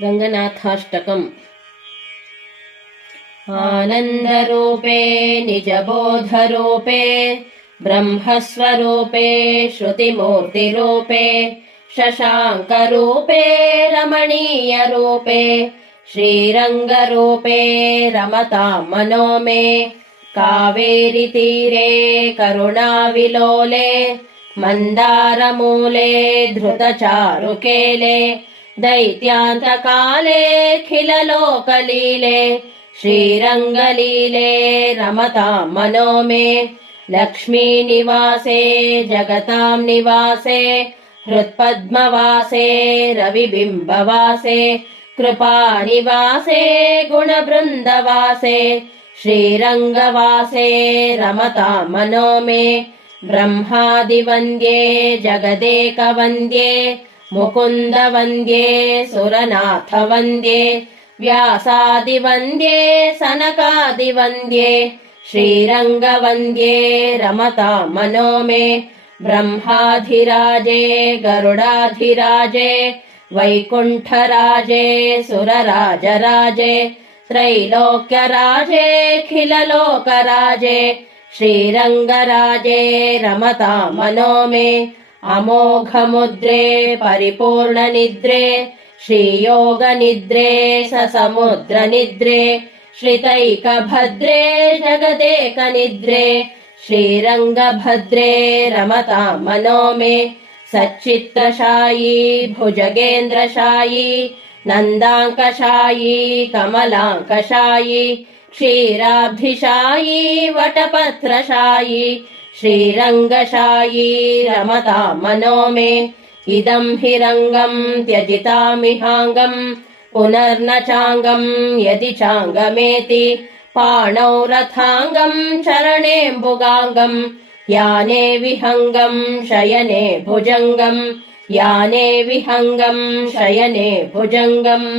रङ्गनाथाष्टकम् आनन्दरूपे, निजबोधरूपे, ब्रह्मस्वरूपे, श्रुतिमूर्तिरूपे, शशाङ्करूपे, रमणीयरूपे, श्रीरङ्गरूपे रमतां मनो मे कावेरितीरे, करुणाविलोले, मन्दारमूले, धृतचारुकेले दैत्यान्तकालेऽखिललोकलीले श्रीरङ्गलीले रमतां मनो मे लक्ष्मीनिवासे जगतां निवासे हृत्पद्मवासे रविबिम्बवासे कृपानिवासे गुणवृन्दवासे श्रीरङ्गवासे रमतां मनो मे ब्रह्मादिवन्द्ये जगदेकवन्द्ये मुकुन्दवन्द्ये सुरनाथवन्द्ये व्यासादिवन्द्ये सनकादिवन्द्ये श्रीरङ्गवन्द्ये रमतां मनो मे ब्रह्माधिराजे गरुडाधिराजे वैकुण्ठराजे सुरराजराजे त्रैलोक्यराजेऽखिललोकराजे श्रीरङ्गराजे रमतां मनो मे अमोघमुद्रे परिपूर्णनिद्रे श्रीयोगनिद्रे ससमुद्रनिद्रे श्रितैकभद्रे जगदेकनिद्रे श्रीरङ्गभद्रे रमतां मनो मे सच्चित्तशायी भुजगेन्द्रशायी नन्दाङ्कशायी कमलाङ्कशायी क्षीराब्धिशायी वटपत्रशायी श्रीरङ्गशायी रमतां मनो मे। इदं हि रङ्गम् त्यजितामिहाङ्गम् पुनर्न चाङ्गम् यदि चाङ्गमेति पाणौ रथाङ्गम् चरणेऽम्बुगाङ्गम् याने विहङ्गम् शयने भुजङ्गम् याने विहङ्गम् शयने भुजङ्गम्